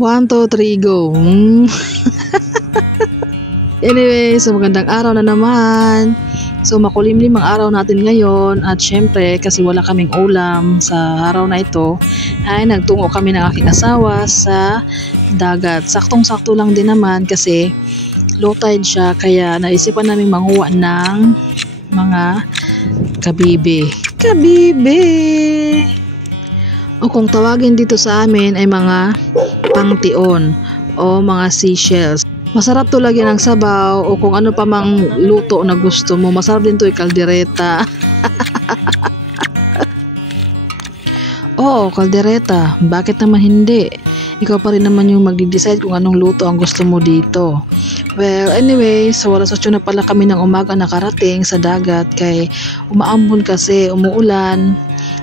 1, 2, 3, go. Anyway, so magandang araw na naman. So makulimlim ang araw natin ngayon at syempre kasi wala kaming ulam sa araw na ito ay nagtungo kami ng aking asawa sa dagat. Saktong-sakto lang din naman kasi low tide siya kaya naisipan namin manguha ng mga kabibe. O kung tawagin dito sa amin ay mga pangtion o mga seashells. Masarap to lagyan ng sabaw o kung ano pa mang luto na gusto mo. Masarap din to kaldereta. Oo, kaldereta. Bakit naman hindi? Ikaw pa rin naman yung magdi-decide kung anong luto ang gusto mo dito. Well, anyway, so alas 8 na pala kami ng umaga nakarating sa dagat kay umaambon kasi, umuulan.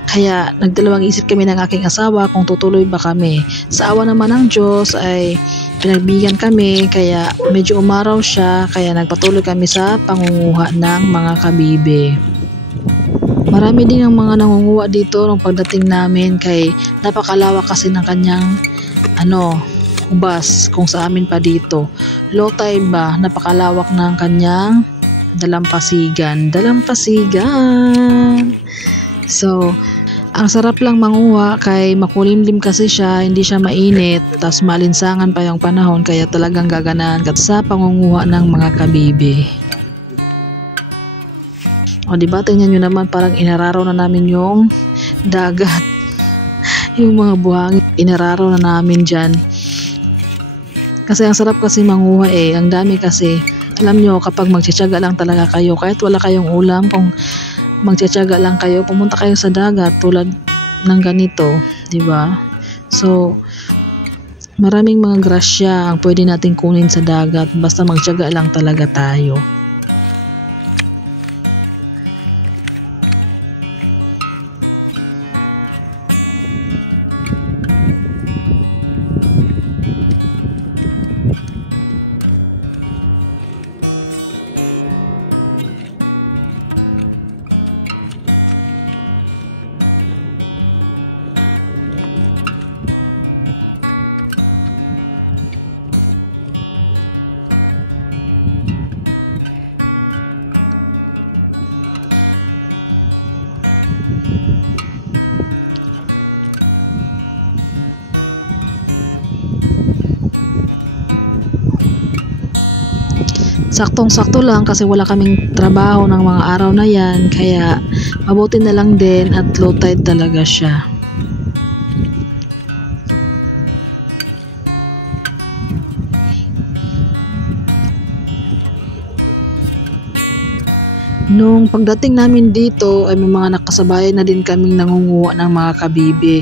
Kaya nagdalawang isip kami ng aking asawa kung tutuloy ba kami. Sa awa naman ng Diyos ay pinagbigyan kami kaya medyo umaraw siya kaya nagpatuloy kami sa pangunguha ng mga kabibe. Marami din ang mga nangunguha dito nung pagdating namin kay napakalawak kasi ng kanyang ubas kung sa amin pa dito. Low tide ba, napakalawak ng kanyang dalampasigan. So, ang sarap lang manguha kay makulimlim kasi siya, hindi siya mainit, tas malinsangan pa yung panahon kaya talagang gaganahan ka sa pangunguha ng mga kabibe. O diba, tingnan nyo naman parang inararaw na namin yung dagat. Yung mga buhangin, inararaw na namin dyan. Kasi ang sarap kasi manguha ang dami kasi. Alam nyo, kapag magtsatsaga lang talaga kayo, kahit wala kayong ulam, kung magtsatsaga lang kayo, pumunta kayo sa dagat tulad ng ganito, di ba? So, maraming mga grasya ang pwede nating kunin sa dagat basta magtsaga lang talaga tayo. Saktong-sakto lang kasi wala kaming trabaho ng mga araw na yan kaya mabuti na lang din at low tide talaga siya. Nung pagdating namin dito ay may mga nakasabayan na din kaming nangunguha ng mga kabibe.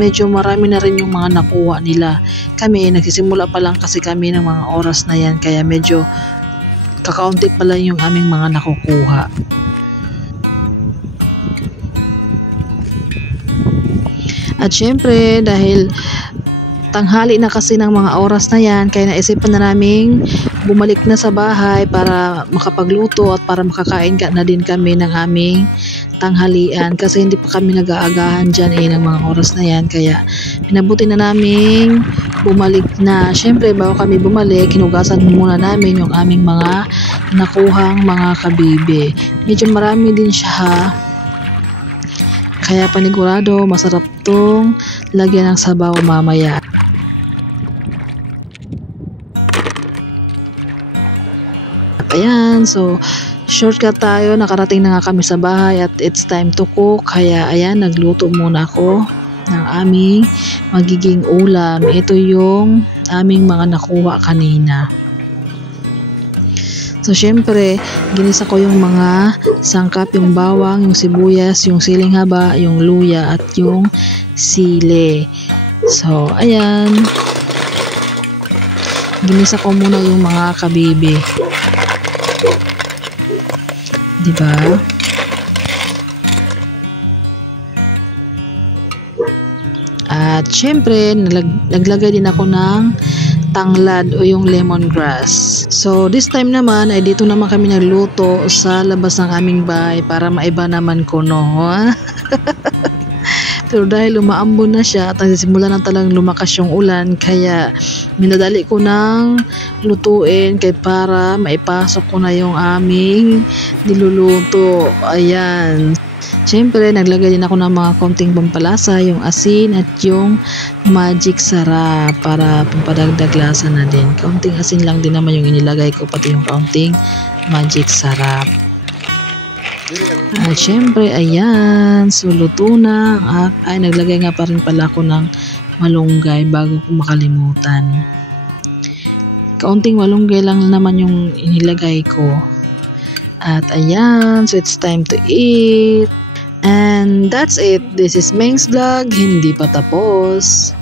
Medyo marami na rin yung mga nakuha nila. Kami nagsisimula pa lang kasi kami ng mga oras na yan kaya medyo kakaunti pala yung aming mga nakukuha. At syempre dahil tanghali na kasi ng mga oras na yan kaya naisipan na naming bumalik na sa bahay para makapagluto at para makakain na din kami ng aming tanghalian kasi hindi pa kami nag-aagahan dyan ng mga oras na yan kaya pinabuti na naming bumalik na. Syempre bago kami bumalik hinugasan muna namin yung aming mga nakuhang mga kabibe. Medyo marami din siya kaya panigurado masarap tong lagyan ng sabaw mamaya. At ayan, so shortcut tayo, nakarating na nga kami sa bahay at it's time to cook kaya ayan, nagluto muna ako ng aming magiging ulam. Ito yung aming mga nakuha kanina. So syempre, ginisa ko yung mga sangkap, yung bawang, yung sibuyas, yung siling haba, yung luya at yung sili. So ayan, ginisa ko muna yung mga kabibe. Diba? At syempre, naglagay din ako ng tanglad o yung lemongrass. So this time naman ay dito naman kami nagluto sa labas ng aming bahay para maiba naman ko, no? Pero dahil umaambon na siya at nagsisimula na talagang lumakas yung ulan, kaya minadali ko ng lutuin kay para maipasok ko na yung aming niluluto. Ayan. Siyempre, naglagay din ako ng mga konting pampalasa, yung asin at yung magic sarap para pampadagdag lasa na din. Kaunting asin lang din naman yung inilagay ko, pati yung kaunting magic sarap. At syempre, ayan, so luto na. At ay, naglagay nga pa rin pala ako ng malunggay bago ko makalimutan. Kaunting malunggay lang naman yung inilagay ko. At ayan, so it's time to eat. And that's it. This is Meng's Vlog. Hindi pa tapos.